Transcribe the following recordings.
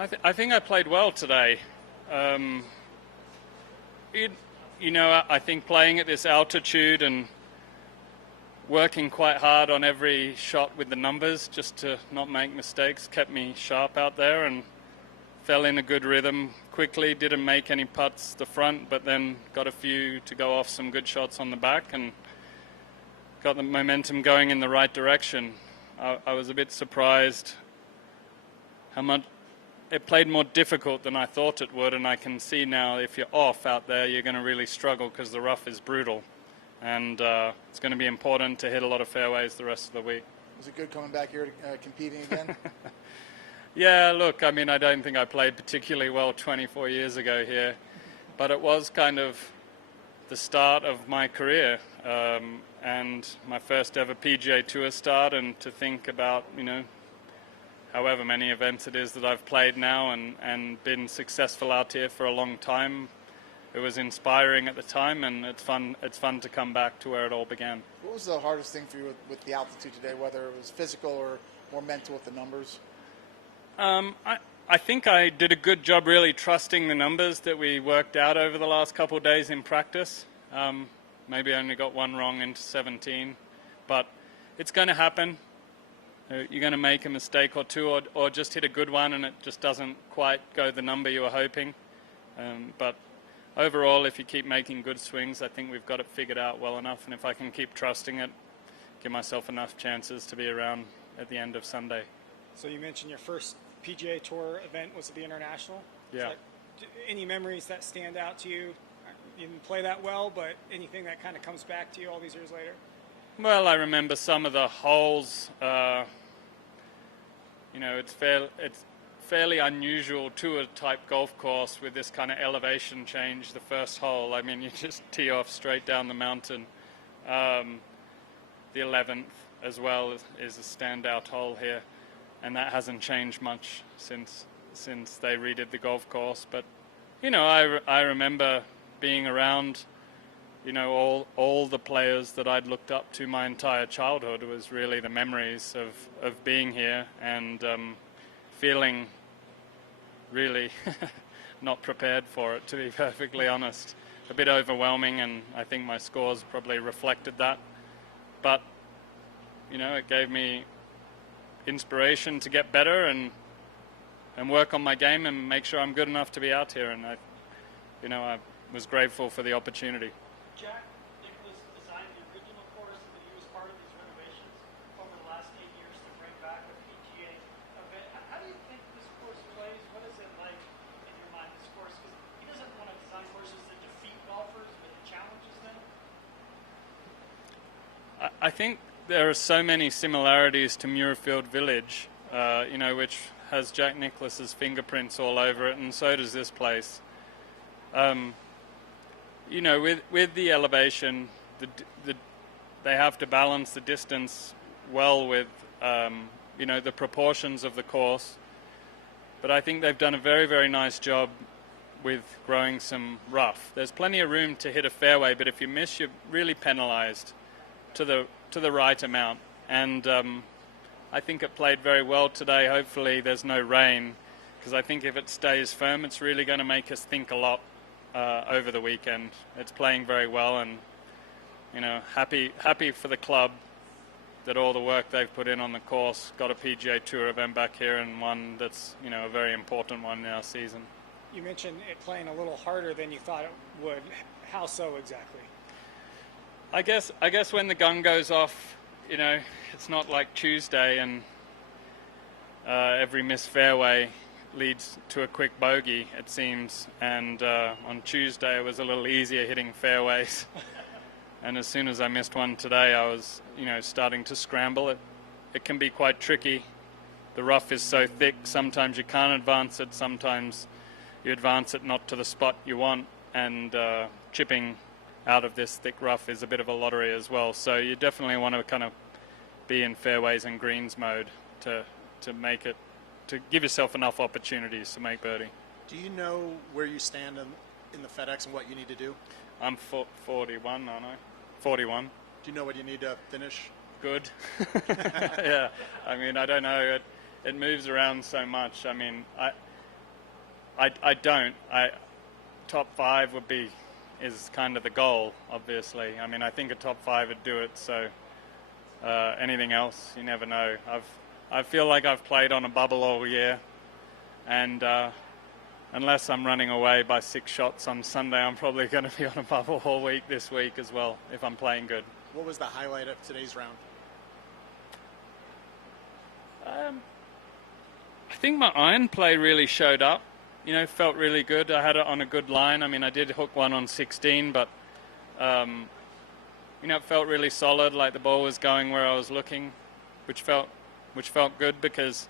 I think I played well today. I think playing at this altitude and working quite hard on every shot with the numbers just to not make mistakes kept me sharp out there, and fell in a good rhythm quickly. Didn't make any putts the front, but then got a few to go off some good shots on the back and got the momentum going in the right direction. I was a bit surprised how much it played more difficult than I thought it would, and I can see now if you're off out there, you're going to really struggle because the rough is brutal. And it's going to be important to hit a lot of fairways the rest of the week. Was it good coming back here to competing again? Yeah, look, I mean, I don't think I played particularly well 24 years ago here, but it was kind of the start of my career and my first ever PGA Tour start, and to think about, however many events it is that I've played now and been successful out here for a long time. It was inspiring at the time, and it's fun to come back to where it all began. What was the hardest thing for you with the altitude today, whether it was physical or more mental with the numbers? I think I did a good job really trusting the numbers that we worked out over the last couple of days in practice. Maybe I only got one wrong into 17, but it's going to happen. You're going to make a mistake or two, or just hit a good one and it just doesn't quite go the number you were hoping. But overall, if you keep making good swings, I think we've got it figured out well enough, and if I can keep trusting it, give myself enough chances to be around at the end of Sunday. So you mentioned your first PGA Tour event was at the International. Yeah. Any memories that stand out to you? You didn't play that well, but anything that kind of comes back to you all these years later? Well, I remember some of the holes. It's fairly unusual tour-type golf course with this kind of elevation change. The first hole, I mean, you just tee off straight down the mountain. The 11th as well is a standout hole here, and that hasn't changed much since they redid the golf course. But I remember being around all the players that I'd looked up to my entire childhood. It was really the memories of being here and feeling really not prepared for it, to be perfectly honest. A bit overwhelming, and I think my scores probably reflected that. But it gave me inspiration to get better and work on my game and make sure I'm good enough to be out here. And I was grateful for the opportunity. Jack Nicklaus designed the original course, and he was part of these renovations over the last 8 years to bring back a PGA event. How do you think this course plays? What is it like in your mind, this course? Because he doesn't want to design courses that defeat golfers, but it challenges them. I think there are so many similarities to Muirfield Village, which has Jack Nicklaus's fingerprints all over it, and so does this place. With the elevation, they have to balance the distance well with, the proportions of the course. But I think they've done a very, very nice job with growing some rough. There's plenty of room to hit a fairway, but if you miss, you're really penalized to the right amount. And I think it played very well today. Hopefully there's no rain, because I think if it stays firm, it's really going to make us think a lot over the weekend. It's playing very well, and happy for the club that all the work they've put in on the course, got a PGA Tour event back here, and one that's a very important one in our season. You mentioned it playing a little harder than you thought it would. How so exactly? I guess when the gun goes off, it's not like Tuesday and every missed fairway leads to a quick bogey, it seems. And on Tuesday it was a little easier hitting fairways. And as soon as I missed one today, I was, starting to scramble. It can be quite tricky. The rough is so thick, sometimes you can't advance it, sometimes you advance it not to the spot you want, and chipping out of this thick rough is a bit of a lottery as well. So you definitely want to kind of be in fairways and greens mode to make it, to give yourself enough opportunities to make birdie. Do you know where you stand in the FedEx and what you need to do? I'm 41, aren't I? 41. Do you know what you need to finish? Good. Yeah. I mean, I don't know. It moves around so much. I mean, I don't. Top 5 is kind of the goal, obviously. I mean, I think a top 5 would do it. So anything else, you never know. I feel like I've played on a bubble all year, and unless I'm running away by 6 shots on Sunday, I'm probably going to be on a bubble all week this week as well if I'm playing good. What was the highlight of today's round? I think my iron play really showed up. You know, felt really good. I had it on a good line. I mean, I did hook one on 16, but you know, it felt really solid. Like the ball was going where I was looking, which felt good, because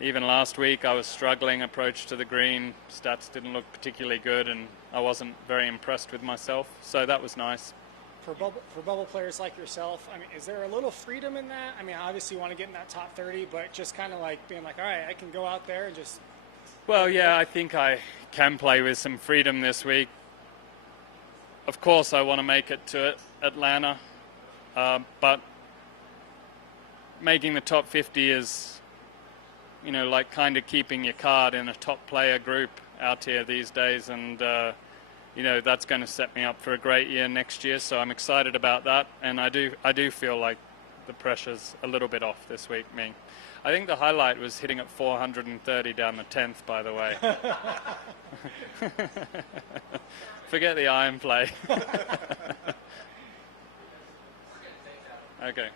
even last week I was struggling approach to the green. Stats didn't look particularly good, and I wasn't very impressed with myself. So that was nice. For bubble players like yourself, I mean, is there a little freedom in that? I mean, obviously you want to get in that top 30, but just kind of like being like, all right, I can go out there and just... Well, yeah, I think I can play with some freedom this week. Of course, I want to make it to Atlanta, but making the top 50 is, you know, like kind of keeping your card in a top player group out here these days, and you know, that's going to set me up for a great year next year. So I'm excited about that, and I do feel like the pressure's a little bit off this week. I think the highlight was hitting at 430 down the 10th, by the way. Forget the iron play. Okay.